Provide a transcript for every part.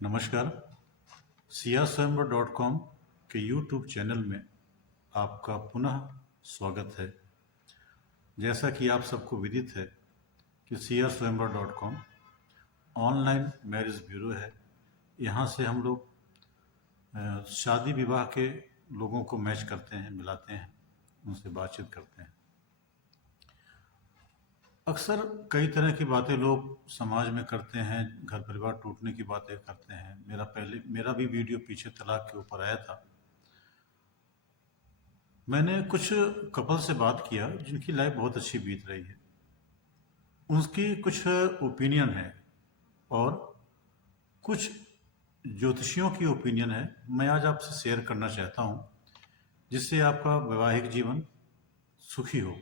नमस्कार। siaswayamvar.com के YouTube channel में आपका पुनः स्वागत है। जैसा कि आप सबको विदित है कि siaswayamvar.com ऑनलाइन मैरिज ब्यूरो है। यहाँ से हम लोग शादी विवाह के लोगों को मैच करते हैं, मिलाते हैं, उनसे बातचीत करते हैं। अक्सर कई तरह की बातें लोग समाज में करते हैं, घर परिवार टूटने की बातें करते हैं। मेरा भी वीडियो पीछे तलाक के ऊपर आया था। मैंने कुछ कपल से बात किया जिनकी लाइफ बहुत अच्छी बीत रही है। उनकी कुछ ओपिनियन है और कुछ ज्योतिषियों की ओपिनियन है, मैं आज आपसे शेयर करना चाहता हूँ, जिससे आपका वैवाहिक जीवन सुखी हो।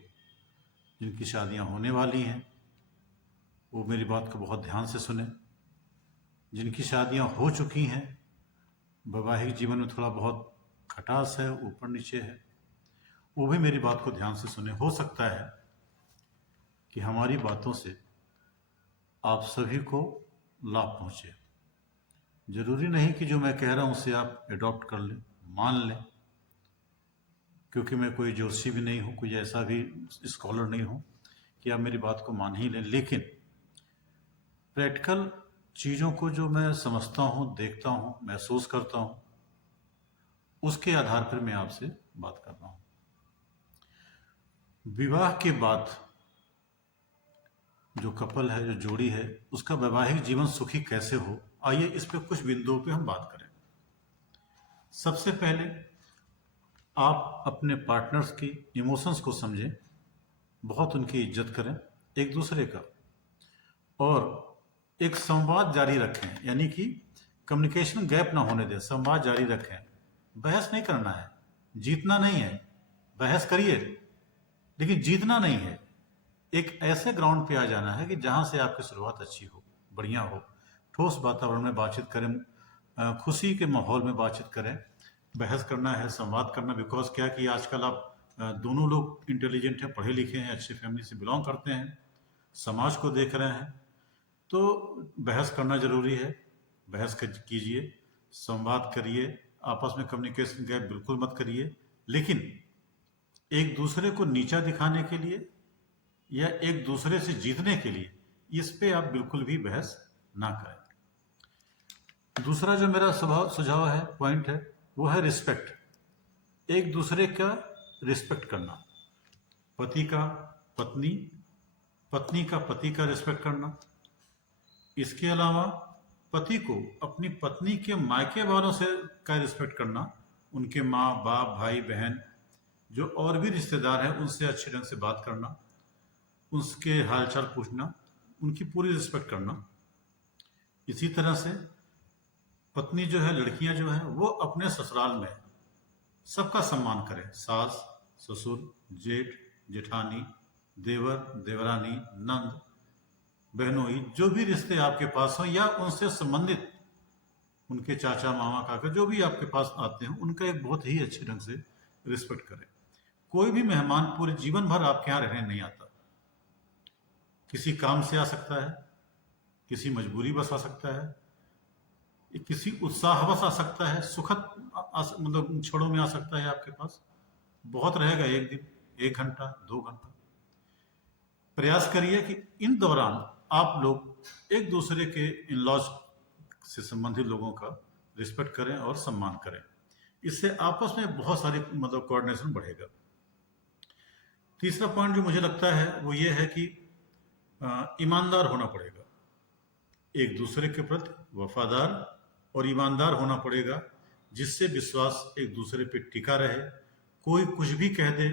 जिनकी शादियाँ होने वाली हैं वो मेरी बात को बहुत ध्यान से सुने। जिनकी शादियाँ हो चुकी हैं, वैवाहिक जीवन में थोड़ा बहुत खटास है, ऊपर नीचे है, वो भी मेरी बात को ध्यान से सुने। हो सकता है कि हमारी बातों से आप सभी को लाभ पहुँचे। जरूरी नहीं कि जो मैं कह रहा हूँ उसे आप एडॉप्ट कर लें, मान लें, क्योंकि मैं कोई ज्योतिषी भी नहीं हूँ, कोई ऐसा भी स्कॉलर नहीं हूँ कि आप मेरी बात को मान ही लें। लेकिन प्रैक्टिकल चीज़ों को जो मैं समझता हूँ, देखता हूँ, महसूस करता हूँ, उसके आधार पर मैं आपसे बात कर रहा हूँ। विवाह के बाद जो कपल है, जो जोड़ी है, उसका वैवाहिक जीवन सुखी कैसे हो, आइए इस पे कुछ बिंदुओं पे हम बात करें। सबसे पहले आप अपने पार्टनर्स की इमोशंस को समझें, बहुत उनकी इज्जत करें एक दूसरे का, और एक संवाद जारी रखें, यानी कि कम्युनिकेशन गैप ना होने दें, संवाद जारी रखें। बहस नहीं करना है, जीतना नहीं है। बहस करिए लेकिन जीतना नहीं है। एक ऐसे ग्राउंड पे आ जाना है कि जहां से आपकी शुरुआत अच्छी हो, बढ़िया हो। ठोस वातावरण में बातचीत करें, खुशी के माहौल में बातचीत करें। बहस करना है, संवाद करना, बिकॉज क्या कि आजकल आप दोनों लोग इंटेलिजेंट हैं, पढ़े लिखे हैं, अच्छी फैमिली से बिलोंग करते हैं, समाज को देख रहे हैं, तो बहस करना जरूरी है। बहस कीजिए, संवाद करिए, आपस में कम्युनिकेशन गैप बिल्कुल मत करिए। लेकिन एक दूसरे को नीचा दिखाने के लिए या एक दूसरे से जीतने के लिए इस पे आप बिल्कुल भी बहस ना करें। दूसरा जो मेरा सुझाव है, पॉइंट है, वो है रिस्पेक्ट। एक दूसरे का रिस्पेक्ट करना। पति का पत्नी, पत्नी का पति का रिस्पेक्ट करना। इसके अलावा पति को अपनी पत्नी के मायके वालों से का रिस्पेक्ट करना। उनके माँ बाप, भाई बहन, जो और भी रिश्तेदार हैं, उनसे अच्छे ढंग से बात करना, उसके हालचाल पूछना, उनकी पूरी रिस्पेक्ट करना। इसी तरह से पत्नी जो है, लड़कियां जो हैं, वो अपने ससुराल में सबका सम्मान करें। सास, ससुर, जेठ, जेठानी, देवर, देवरानी, नंद, बहनोई, जो भी रिश्ते आपके पास हों या उनसे संबंधित उनके चाचा, मामा, काका, जो भी आपके पास आते हैं, उनका एक बहुत ही अच्छे ढंग से रिस्पेक्ट करें। कोई भी मेहमान पूरे जीवन भर आपके यहाँ रहने नहीं आता। किसी काम से आ सकता है, किसी मजबूरी बस आ सकता है, किसी उत्साहवश आ सकता है, सुखद मतलब क्षणों में आ सकता है आपके पास। बहुत रहेगा एक दिन, 1 घंटा, 2 घंटा। प्रयास करिए कि इन दौरान आप लोग एक दूसरे के इन लॉज से संबंधित लोगों का रिस्पेक्ट करें और सम्मान करें। इससे आपस में बहुत सारी मतलब कोऑर्डिनेशन बढ़ेगा। तीसरा पॉइंट जो मुझे लगता है वो ये है कि ईमानदार होना पड़ेगा। एक दूसरे के प्रति वफादार और ईमानदार होना पड़ेगा, जिससे विश्वास एक दूसरे पे टिका रहे। कोई कुछ भी कह दे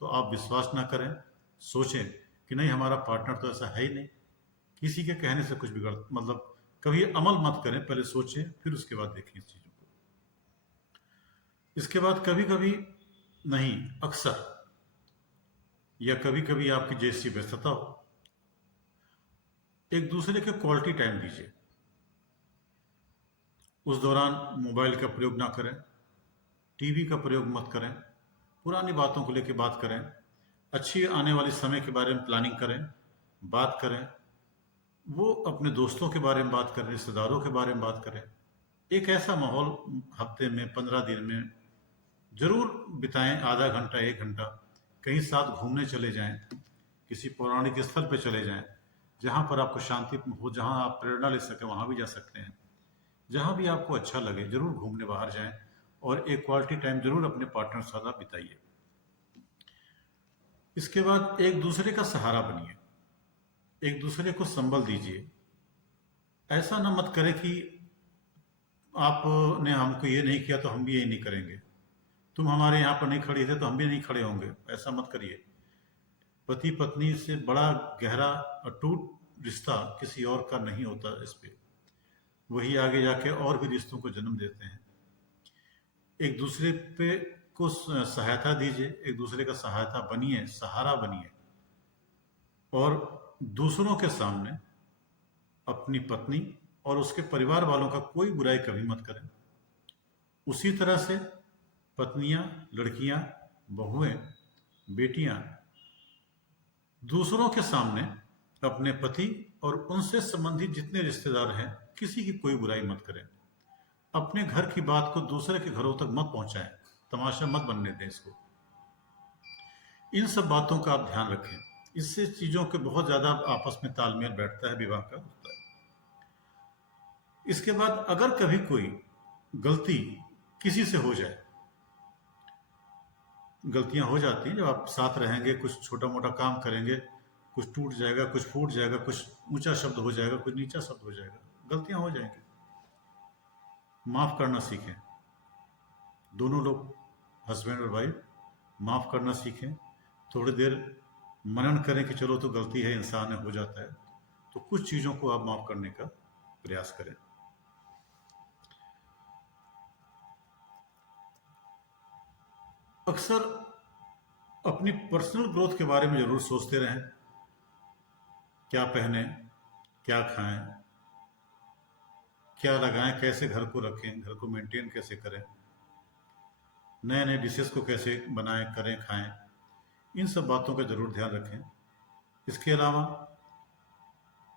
तो आप विश्वास ना करें, सोचें कि नहीं, हमारा पार्टनर तो ऐसा है ही नहीं। किसी के कहने से कुछ बिगड़ मतलब कभी अमल मत करें, पहले सोचें फिर उसके बाद देखें इस चीज़ों को। इसके बाद कभी कभी नहीं, अक्सर या कभी कभी आपकी जैसी व्यस्तता हो, एक दूसरे के क्वालिटी टाइम दीजिए। उस दौरान मोबाइल का प्रयोग ना करें, टीवी का प्रयोग मत करें, पुरानी बातों को लेकर बात करें, अच्छी आने वाली समय के बारे में प्लानिंग करें, बात करें। वो अपने दोस्तों के बारे में बात करें, रिश्तेदारों के बारे में बात करें। एक ऐसा माहौल हफ्ते में, 15 दिन में जरूर बिताएं, आधा घंटा 1 घंटा कहीं साथ घूमने चले जाएं, किसी पौराणिक स्थल पे चले जाएं, जहां पर आपको शांति हो, जहां आप प्रेरणा ले सकें वहां भी जा सकते हैं। जहां भी आपको अच्छा लगे जरूर घूमने बाहर जाएं, और एक क्वालिटी टाइम जरूर अपने पार्टनर के साथ आप बिताइए। इसके बाद एक दूसरे का सहारा बनिए, एक दूसरे को संबल दीजिए। ऐसा ना मत करें कि आपने हमको ये नहीं किया तो हम भी ये नहीं करेंगे, तुम हमारे यहाँ पर नहीं खड़े थे तो हम भी नहीं खड़े होंगे। ऐसा मत करिए। पति पत्नी से बड़ा गहरा अटूट रिश्ता किसी और का नहीं होता। इस पे वही आगे जाके और भी रिश्तों को जन्म देते हैं। एक दूसरे पे को सहायता दीजिए, एक दूसरे का सहायता बनिए, सहारा बनिए, और दूसरों के सामने अपनी पत्नी और उसके परिवार वालों का कोई बुराई कभी मत करें। उसी तरह से पत्नियां, लड़कियां, बहुएं, बेटियां दूसरों के सामने अपने पति और उनसे संबंधित जितने रिश्तेदार हैं किसी की कोई बुराई मत करें। अपने घर की बात को दूसरे के घरों तक मत पहुंचाएं, तमाशा मत बनने दें इसको। इन सब बातों का आप ध्यान रखें। इससे चीजों के बहुत ज्यादा आपस में तालमेल बैठता है, विवाह का होता है। इसके बाद अगर कभी कोई गलती किसी से हो जाए, गलतियां हो जाती हैं जब आप साथ रहेंगे, कुछ छोटा मोटा काम करेंगे, कुछ टूट जाएगा, कुछ फूट जाएगा, कुछ ऊंचा शब्द हो जाएगा, कुछ नीचा शब्द हो जाएगा, गलतियां हो जाएंगी। माफ करना सीखें। दोनों लोग, हस्बैंड और वाइफ, माफ करना सीखें। थोड़ी देर मनन करें कि चलो तो गलती है, इंसान है, हो जाता है, तो कुछ चीजों को आप माफ करने का प्रयास करें। अक्सर अपनी पर्सनल ग्रोथ के बारे में जरूर सोचते रहें। क्या पहने, क्या खाएं, क्या लगाएं, कैसे घर को रखें, घर को मेंटेन कैसे करें, नए नए डिशेस को कैसे बनाएं, करें, खाएं, इन सब बातों का जरूर ध्यान रखें। इसके अलावा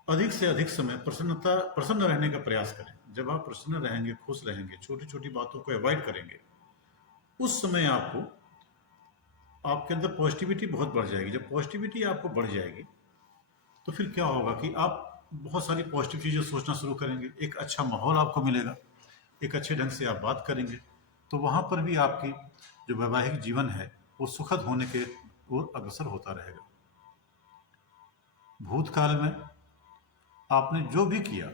अधिक से अधिक समय प्रसन्न रहने का प्रयास करें। जब आप प्रसन्न रहेंगे, खुश रहेंगे, छोटी छोटी बातों को अवॉइड करेंगे, उस समय आपको, आपके अंदर पॉजिटिविटी बहुत बढ़ जाएगी। जब पॉजिटिविटी आपको बढ़ जाएगी तो फिर क्या होगा कि आप बहुत सारी पॉजिटिव चीज़ें सोचना शुरू करेंगे, एक अच्छा माहौल आपको मिलेगा, एक अच्छे ढंग से आप बात करेंगे, तो वहाँ पर भी आपकी जो वैवाहिक जीवन है वो सुखद होने के ओर अग्रसर होता रहेगा। भूतकाल में आपने जो भी किया,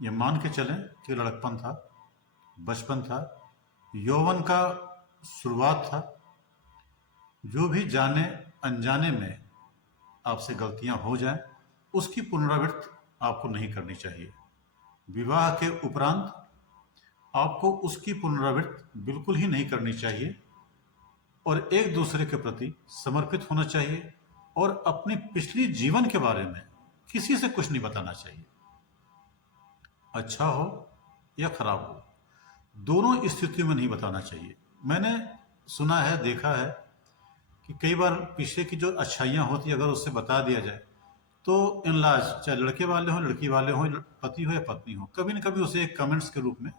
ये मान के चलें कि लड़कपन था, बचपन था, यौवन का शुरुआत था, जो भी जाने अनजाने में आपसे गलतियां हो जाएं, उसकी पुनरावृत्ति आपको नहीं करनी चाहिए। विवाह के उपरांत आपको उसकी पुनरावृत्ति बिल्कुल ही नहीं करनी चाहिए, और एक दूसरे के प्रति समर्पित होना चाहिए, और अपने पिछले जीवन के बारे में किसी से कुछ नहीं बताना चाहिए। अच्छा हो या खराब हो, दोनों स्थितियों में नहीं बताना चाहिए। मैंने सुना है, देखा है कि कई बार पीछे की जो अच्छाइयाँ होती है अगर उससे बता दिया जाए तो इनलाज, चाहे लड़के वाले हों, लड़की वाले हों, पति हो या पत्नी हो, कभी न कभी उसे एक कमेंट्स के रूप में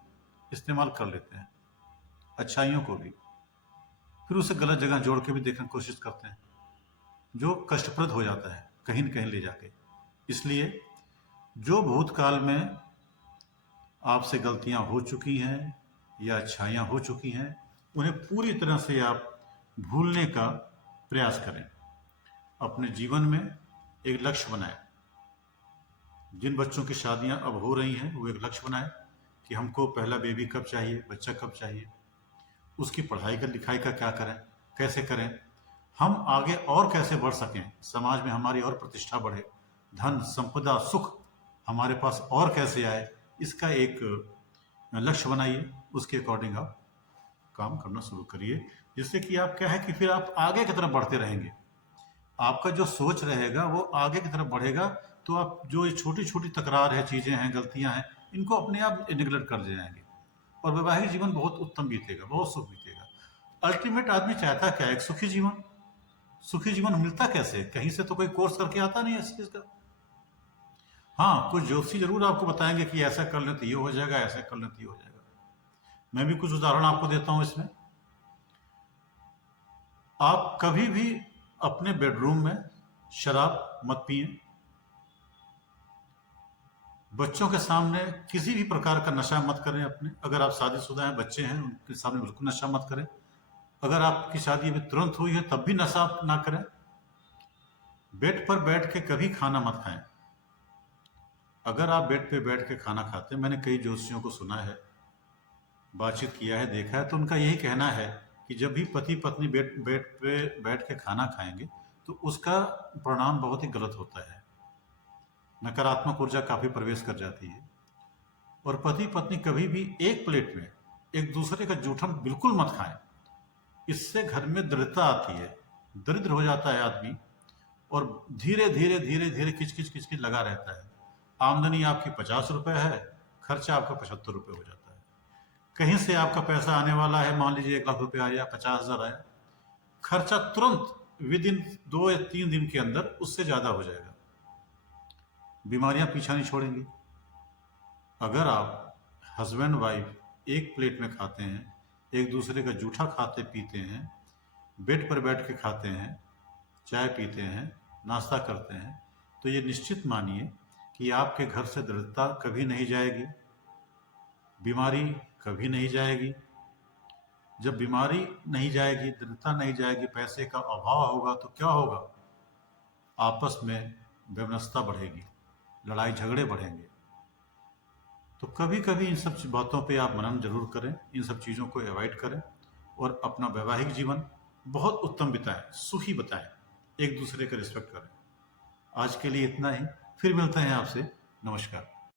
इस्तेमाल कर लेते हैं, अच्छाइयों को भी, फिर उसे गलत जगह जोड़ के भी देखने की कोशिश करते हैं, जो कष्टप्रद हो जाता है कहीं न कहीं ले जाके। इसलिए जो भूतकाल में आपसे गलतियां हो चुकी हैं या अच्छाइयां हो चुकी हैं, उन्हें पूरी तरह से आप भूलने का प्रयास करें। अपने जीवन में एक लक्ष्य बनाएं। जिन बच्चों की शादियां अब हो रही हैं वो एक लक्ष्य बनाएं कि हमको पहला बेबी कब चाहिए, बच्चा कब चाहिए, उसकी पढ़ाई का, लिखाई का क्या करें, कैसे करें, हम आगे और कैसे बढ़ सकें, समाज में हमारी और प्रतिष्ठा बढ़े, धन संपदा सुख हमारे पास और कैसे आए, इसका एक लक्ष्य बनाइए। उसके अकॉर्डिंग आप काम करना शुरू करिए, जिससे कि आप क्या है कि फिर आप आगे की तरफ बढ़ते रहेंगे। आपका जो सोच रहेगा वो आगे की तरफ बढ़ेगा, तो आप जो ये छोटी छोटी तकरार है, चीज़ें हैं, गलतियां हैं, इनको अपने आप निगलेक्ट कर जाएंगे, और वैवाहिक जीवन बहुत उत्तम बीतेगा, बहुत सुख बीतेगा। अल्टीमेट आदमी चाहता क्या है? एक सुखी जीवन। सुखी जीवन मिलता कैसे? कहीं से तो कोई कोर्स करके आता नहीं है इस चीज़ का। हाँ, कुछ ज्योतिषी जरूर आपको बताएंगे कि ऐसा कर लें तो ये हो जाएगा, ऐसा कर लें तो ये हो जाएगा। मैं भी कुछ उदाहरण आपको देता हूं इसमें। आप कभी भी अपने बेडरूम में शराब मत पिएं। बच्चों के सामने किसी भी प्रकार का नशा मत करें अपने। अगर आप शादीशुदा हैं, बच्चे हैं, उनके सामने बिल्कुल नशा मत करें। अगर आपकी शादी अभी तुरंत हुई है तब भी नशा आप ना करें। बेड पर बैठ के कभी खाना मत खाएं। अगर आप बेड पे बैठ के खाना खाते हैं, मैंने कई ज्योतिषियों को सुना है, बातचीत किया है, देखा है, तो उनका यही कहना है कि जब भी पति पत्नी बेड बेड पे बैठ के खाना खाएंगे तो उसका परिणाम बहुत ही गलत होता है। नकारात्मक ऊर्जा काफी प्रवेश कर जाती है। और पति पत्नी कभी भी एक प्लेट में एक दूसरे का जूठन बिल्कुल मत खाएं। इससे घर में दरिद्रता आती है, दरिद्र हो जाता है आदमी, और धीरे धीरे धीरे धीरे किचकिच किचकिच लगा रहता है। आमदनी आपकी 50 रुपए है, खर्चा आपका 75 रुपए हो जाता है। कहीं से आपका पैसा आने वाला है, मान लीजिए 1 लाख रुपए आया, 50,000 आया, खर्चा तुरंत विद इन 2 या 3 दिन के अंदर उससे ज्यादा हो जाएगा। बीमारियां पीछा नहीं छोड़ेंगी। अगर आप हस्बैंड वाइफ एक प्लेट में खाते हैं, एक दूसरे का जूठा खाते पीते हैं, बेड पर बैठ के खाते हैं, चाय पीते हैं, नाश्ता करते हैं, तो ये निश्चित मानिए कि आपके घर से दरिद्रता कभी नहीं जाएगी, बीमारी कभी नहीं जाएगी। जब बीमारी नहीं जाएगी, दरिद्रता नहीं जाएगी, पैसे का अभाव होगा तो क्या होगा? आपस में वैमनस्यता बढ़ेगी, लड़ाई झगड़े बढ़ेंगे। तो कभी कभी इन सब बातों पे आप मनन जरूर करें, इन सब चीज़ों को अवॉइड करें और अपना वैवाहिक जीवन बहुत उत्तम बिताएं, सुखी बताएं, एक दूसरे का रिस्पेक्ट करें। आज के लिए इतना ही, फिर मिलते हैं आपसे। नमस्कार।